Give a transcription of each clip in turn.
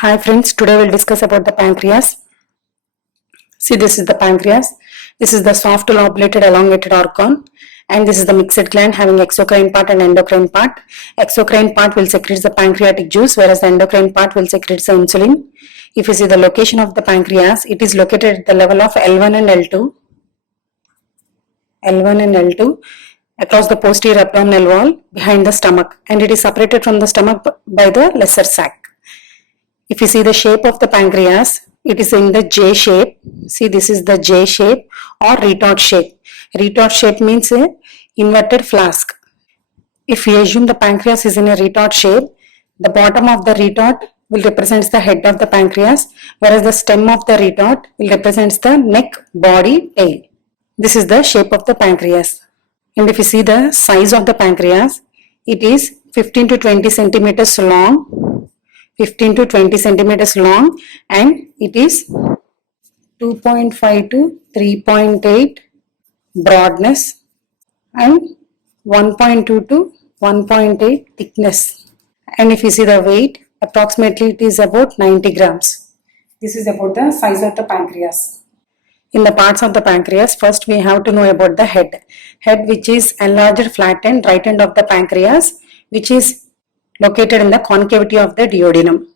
Hi friends, today we'll discuss about the pancreas. See, this is the pancreas. This is the soft lobulated elongated organ, and this is the mixed gland having exocrine part and endocrine part. Exocrine part will secrete the pancreatic juice, whereas the endocrine part will secrete the insulin. If you see the location of the pancreas, it is located at the level of L1 and L2. L1 and L2 across the posterior abdominal wall behind the stomach, and it is separated from the stomach by the lesser sac. If you see the shape of the pancreas, it is in the J shape. See, this is the J shape or retort shape. Retort shape means a inverted flask. If we assume the pancreas is in a retort shape, the bottom of the retort will represent the head of the pancreas, whereas the stem of the retort will represent the neck, body, tail. This is the shape of the pancreas. And if you see the size of the pancreas, it is 15 to 20 centimeters long. 15 to 20 centimeters long, and it is 2.5 to 3.8 broadness and 1.2 to 1.8 thickness. And if you see the weight, approximately it is about 90 grams. This is about the size of the pancreas. In the parts of the pancreas, first we have to know about the head. Head, which is enlarged flattened right end of the pancreas, which is located in the concavity of the duodenum.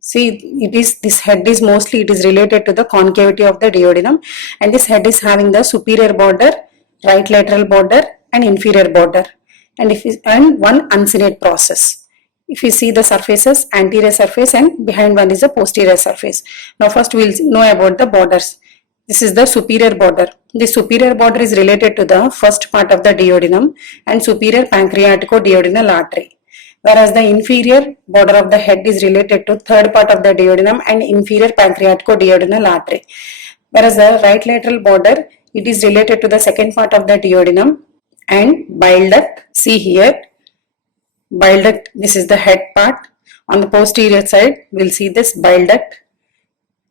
See, this head is mostly related to the concavity of the duodenum, and this head is having the superior border, right lateral border, and inferior border, and one uncinate process. If you see the surfaces, anterior surface and behind one is the posterior surface. Now first we will know about the borders. This is the superior border. The superior border is related to the first part of the duodenum and superior pancreatico-duodenal artery, whereas the inferior border of the head is related to third part of the duodenum and inferior pancreatico-duodenal artery, whereas the right lateral border, it is related to the second part of the duodenum and bile duct. See here, bile duct, this is the head part. On the posterior side, we'll see this bile duct,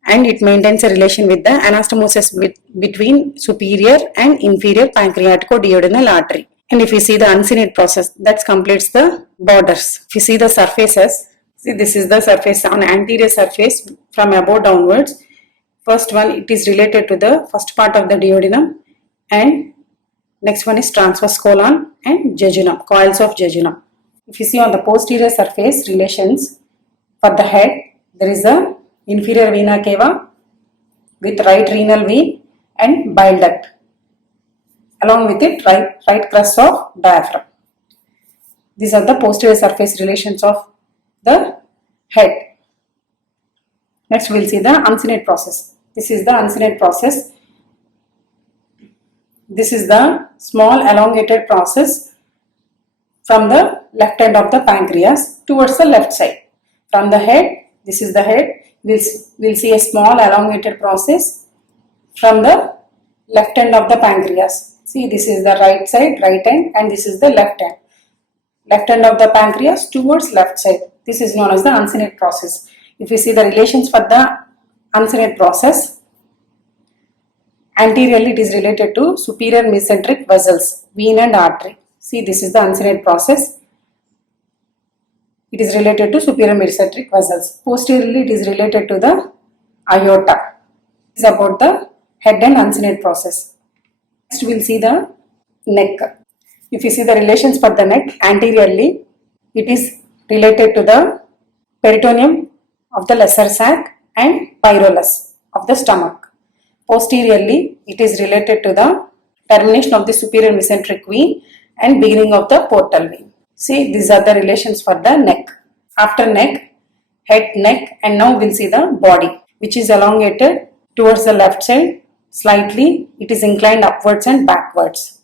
and it maintains a relation with the anastomosis between superior and inferior pancreatico-duodenal artery. And if you see the uncinate process, that completes the borders. If you see the surfaces, see, this is the surface on anterior surface from above downwards. First one, it is related to the first part of the duodenum, and next one is transverse colon and jejunum, coils of jejunum. If you see on the posterior surface relations for the head, there is a inferior vena cava with right renal vein and bile duct. Along with it, right crest of diaphragm. These are the posterior surface relations of the head. Next we will see the uncinate process. This is the uncinate process. This is the small elongated process from the left end of the pancreas towards the left side. From the head, this is the head, we'll see a small elongated process from the left end of the pancreas. See, this is the right side, right end, and this is the left end. Left end of the pancreas towards left side. This is known as the uncinate process. If you see the relations for the uncinate process, anteriorly it is related to superior mesenteric vessels, vein and artery. See, this is the uncinate process. It is related to superior mesenteric vessels. Posteriorly it is related to the aorta. This is about the head and uncinate process. Next we will see the neck. If you see the relations for the neck, anteriorly it is related to the peritoneum of the lesser sac and pyrolus of the stomach. Posteriorly it is related to the termination of the superior mesenteric vein and beginning of the portal vein. See, these are the relations for the neck. After neck, head, neck, and now we will see the body, which is elongated towards the left side. Slightly, it is inclined upwards and backwards.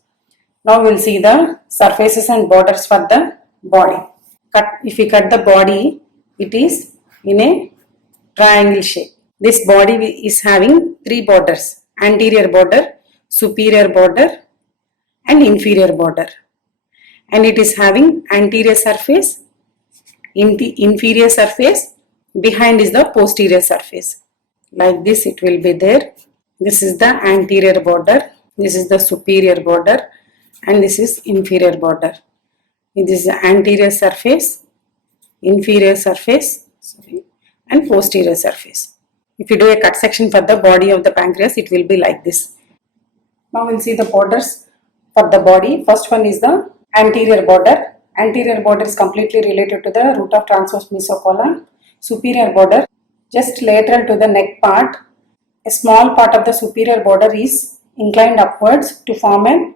Now we will see the surfaces and borders for the body. If we cut the body, it is in a triangle shape. This body is having three borders: anterior border, superior border, and inferior border. And it is having anterior surface, inferior surface, behind is the posterior surface. Like this it will be there. This is the anterior border, this is the superior border, and this is inferior border. This is the anterior surface, inferior surface, and posterior surface. If you do a cut section for the body of the pancreas, it will be like this. Now we'll see the borders for the body. First one is the anterior border. Anterior border is completely related to the root of transverse mesocolon. Superior border, just lateral to the neck part. A small part of the superior border is inclined upwards to form an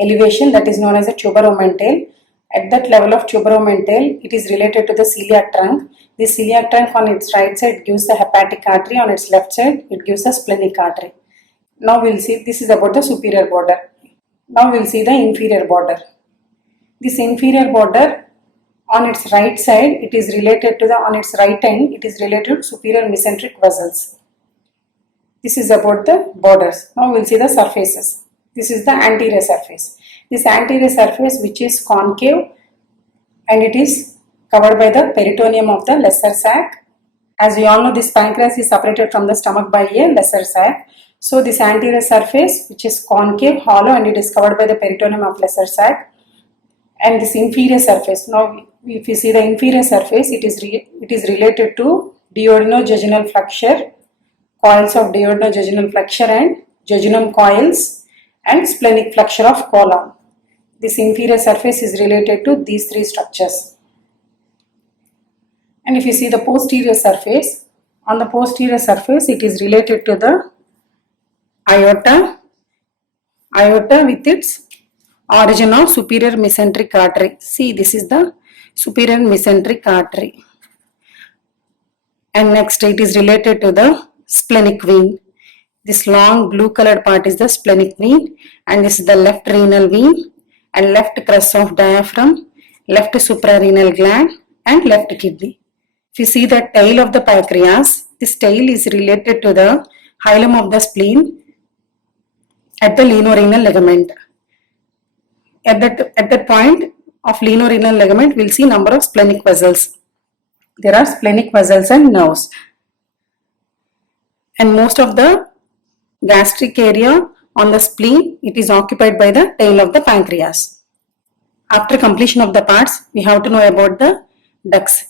elevation that is known as a tuberomental. At that level of tuberomental, it is related to the celiac trunk. This celiac trunk on its right side gives the hepatic artery, on its left side it gives the splenic artery. Now we'll see, this is about the superior border. Now we'll see the inferior border. This inferior border on its right side, it is related to the, on its right end, it is related to superior mesenteric vessels. This is about the borders. Now we'll see the surfaces. This is the anterior surface. This anterior surface, which is concave, and it is covered by the peritoneum of the lesser sac. As we all know, this pancreas is separated from the stomach by a lesser sac. So this anterior surface, which is concave, hollow, and it is covered by the peritoneum of lesser sac. And this inferior surface. Now, if you see the inferior surface, it is related to duodenojejunal flexure, coils of duodenojejunal flexure and jejunum coils, and splenic flexure of colon. This inferior surface is related to these three structures. And if you see the posterior surface, on the posterior surface, it is related to the aorta with its origin of superior mesenteric artery. See, this is the superior mesenteric artery. And next, it is related to the splenic vein. This long blue colored part is the splenic vein, and this is the left renal vein and left crest of diaphragm, left suprarenal gland, and left kidney. If you see the tail of the pancreas, this tail is related to the hilum of the spleen at the linorenal ligament. At that point of linorenal ligament, we'll see number of splenic vessels. There are splenic vessels and nerves. And most of the gastric area on the spleen, it is occupied by the tail of the pancreas. After completion of the parts, we have to know about the ducts.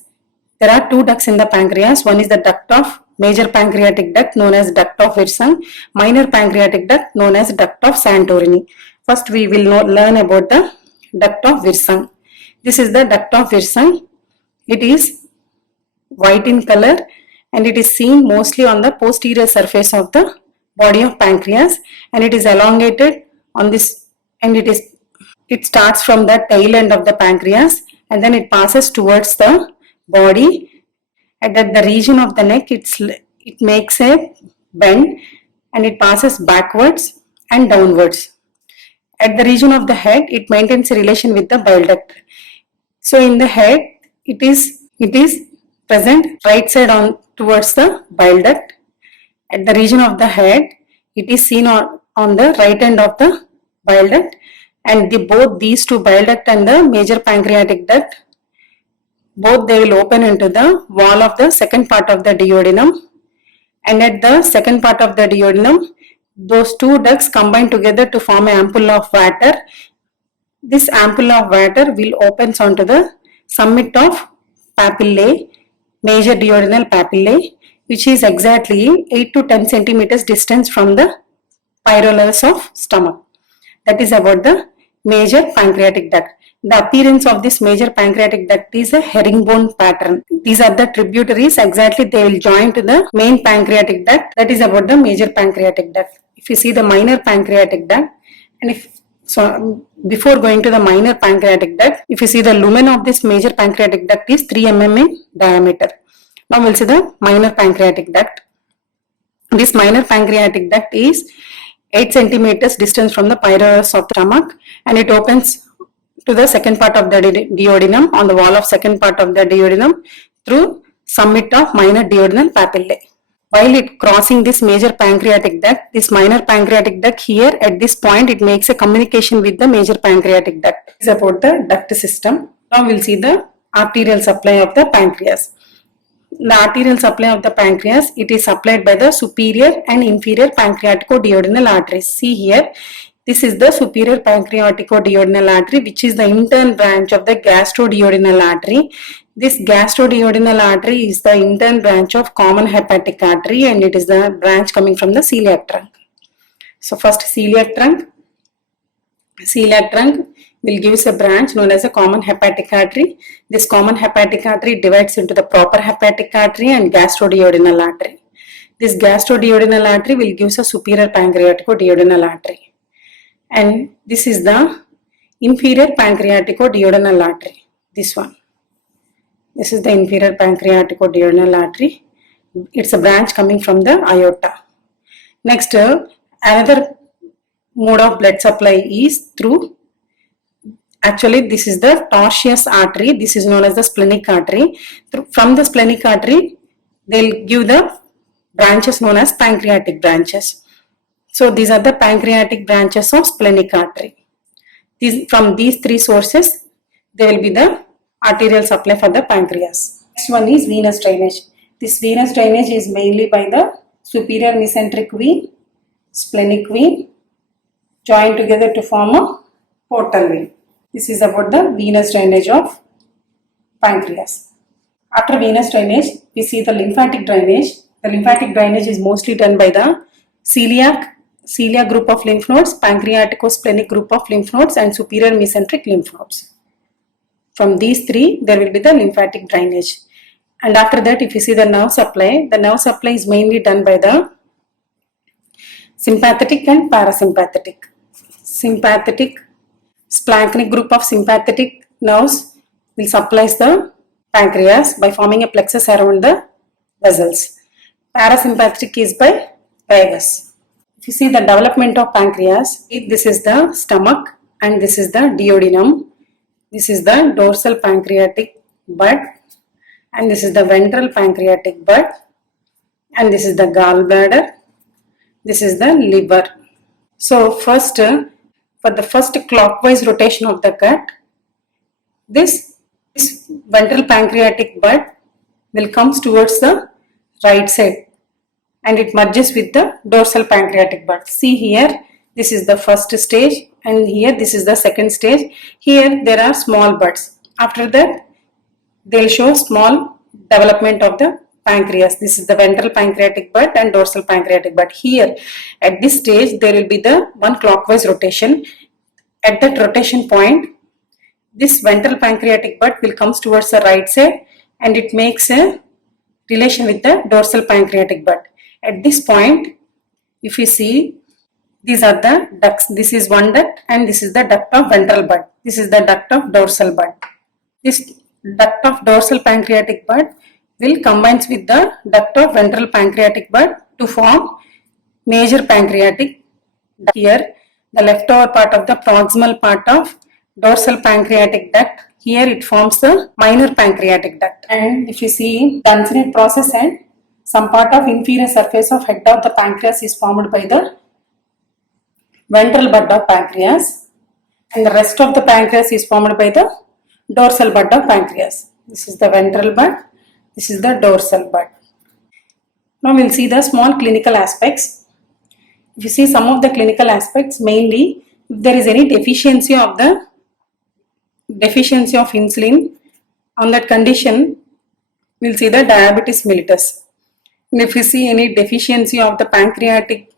There are two ducts in the pancreas. One is the duct of major pancreatic duct known as duct of Wirsung, minor pancreatic duct known as duct of Santorini. First, we will learn about the duct of Wirsung. This is the duct of Wirsung. It is white in color and it is seen mostly on the posterior surface of the body of pancreas, and it is elongated on this, and it starts from the tail end of the pancreas and then it passes towards the body. At the region of the neck, it makes a bend and it passes backwards and downwards. At the region of the head, it maintains a relation with the bile duct. So in the head, it is present right side on towards the bile duct. At the region of the head, it is seen on the right end of the bile duct, and both these two, bile duct and the major pancreatic duct, both they will open into the wall of the second part of the duodenum, and at the second part of the duodenum, those two ducts combine together to form an ampulla of water. This ampulla of water will open onto the summit of papillae, major duodenal papillae, which is exactly 8 to 10 centimeters distance from the pylorus of stomach. That is about the major pancreatic duct. The appearance of this major pancreatic duct is a herringbone pattern. These are the tributaries, exactly they will join to the main pancreatic duct. That is about the major pancreatic duct. If you see the minor pancreatic duct, and before going to the minor pancreatic duct, if you see the lumen of this major pancreatic duct is 3 mm in diameter. Now we'll see the minor pancreatic duct. This minor pancreatic duct is 8 centimeters distance from the pylorus of the stomach, and it opens to the second part of the duodenum, on the wall of second part of the duodenum, through summit of minor duodenal papillae. While it crossing this major pancreatic duct, this minor pancreatic duct here at this point, it makes a communication with the major pancreatic duct. This is about the duct system. Now we'll see the arterial supply of the pancreas. The arterial supply of the pancreas, it is supplied by the superior and inferior pancreatico-duodenal arteries. See here, this is the superior pancreatico-duodenal artery, which is the intern branch of the gastroduodenal artery. This gastroduodenal artery is the intern branch of common hepatic artery, and it is the branch coming from the celiac trunk. So first celiac trunk will give us a branch known as a common hepatic artery. This common hepatic artery divides into the proper hepatic artery and gastroduodenal artery. This gastroduodenal artery will give us a superior pancreaticoduodenal artery. And this is the inferior pancreaticoduodenal artery. This one. This is the inferior pancreaticoduodenal artery. It's a branch coming from the aorta. Next, another mode of blood supply is through, actually this is the tortuous artery. This is known as the splenic artery. From the splenic artery, they'll give the branches known as pancreatic branches. So these are the pancreatic branches of splenic artery. From these three sources, there will be the arterial supply for the pancreas. Next one is venous drainage. This venous drainage is mainly by the superior mesenteric vein, splenic vein, joined together to form a portal vein. This is about the venous drainage of pancreas. After venous drainage, we see the lymphatic drainage. The lymphatic drainage is mostly done by the celiac group of lymph nodes, pancreatico-splenic group of lymph nodes, and superior mesenteric lymph nodes. From these three, there will be the lymphatic drainage. And after that, if you see the nerve supply is mainly done by the sympathetic and parasympathetic. Sympathetic, splanchnic group of sympathetic nerves will supply the pancreas by forming a plexus around the vessels. Parasympathetic is by vagus. If you see the development of pancreas, this is the stomach and this is the duodenum. This is the dorsal pancreatic bud and this is the ventral pancreatic bud and this is the gallbladder. This is the liver. So first, for the first clockwise rotation of the gut, this ventral pancreatic bud will come towards the right side and it merges with the dorsal pancreatic bud. See here, this is the first stage and here this is the second stage. Here there are small buds. After that, they will show small development of the pancreas. This is the ventral pancreatic bud and dorsal pancreatic bud. Here at this stage there will be the one clockwise rotation. At that rotation point, this ventral pancreatic bud will come towards the right side and it makes a relation with the dorsal pancreatic bud. At this point, if you see, these are the ducts. This is one duct and this is the duct of ventral bud. This is the duct of dorsal bud. This duct of dorsal pancreatic bud will combine with the duct of ventral pancreatic bud to form major pancreatic duct. Here, the leftover part of the proximal part of dorsal pancreatic duct, here it forms the minor pancreatic duct. And if you see the uncinate process and some part of inferior surface of head of the pancreas is formed by the ventral bud of pancreas and the rest of the pancreas is formed by the dorsal bud of pancreas. This is the ventral bud, this is the dorsal bud. Now we will see the small clinical aspects. If you see some of the clinical aspects, mainly if there is any deficiency of insulin, on that condition we will see the diabetes mellitus. And if you see any deficiency of the pancreatic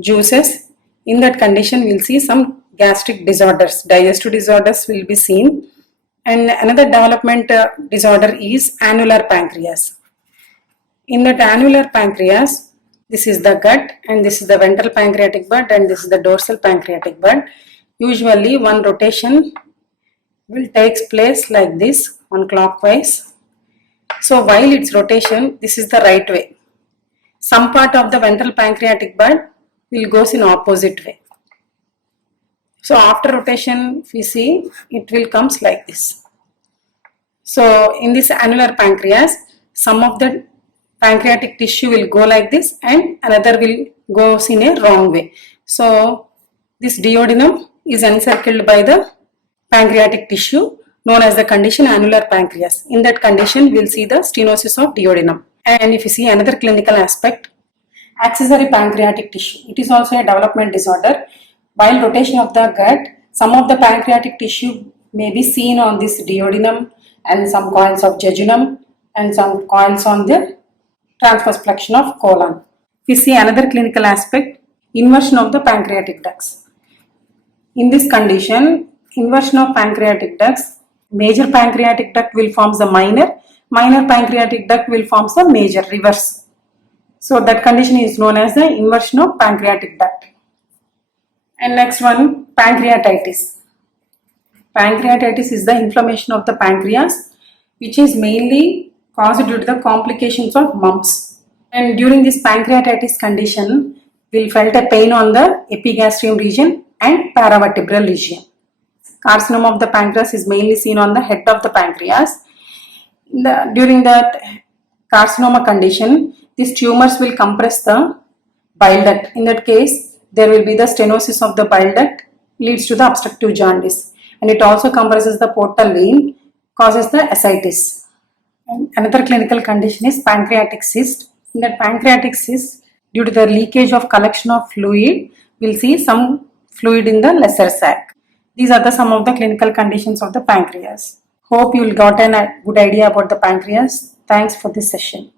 juices, in that condition we will see some gastric disorders, digestive disorders will be seen. And another development disorder is annular pancreas. In that annular pancreas, this is the gut and this is the ventral pancreatic bud and this is the dorsal pancreatic bud. Usually one rotation will take place like this, on clockwise. So while its rotation, this is the right way. Some part of the ventral pancreatic bud will goes in opposite way. So after rotation, if you see, it will comes like this. So in this annular pancreas, some of the pancreatic tissue will go like this and another will go in a wrong way. So this duodenum is encircled by the pancreatic tissue known as the condition annular pancreas. In that condition, we will see the stenosis of duodenum. And if you see another clinical aspect, accessory pancreatic tissue, it is also a development disorder. While rotation of the gut, some of the pancreatic tissue may be seen on this duodenum and some coils of jejunum and some coils on the transverse flexion of colon. We see another clinical aspect, inversion of the pancreatic ducts. In this condition, inversion of pancreatic ducts, major pancreatic duct will form the minor pancreatic duct will form the major, reverse. So that condition is known as the inversion of pancreatic duct. And next one, pancreatitis. Pancreatitis is the inflammation of the pancreas which is mainly caused due to the complications of mumps. And during this pancreatitis condition, we'll felt a pain on the epigastrium region and paravertebral region. Carcinoma of the pancreas is mainly seen on the head of the pancreas. During that carcinoma condition, these tumors will compress the bile duct. In that case, there will be the stenosis of the bile duct, leads to the obstructive jaundice, and it also compresses the portal vein, causes the ascites. And another clinical condition is pancreatic cyst. In that pancreatic cyst, due to the leakage of collection of fluid, we'll see some fluid in the lesser sac. These are some of the clinical conditions of the pancreas. Hope you will got a good idea about the pancreas. Thanks for this session.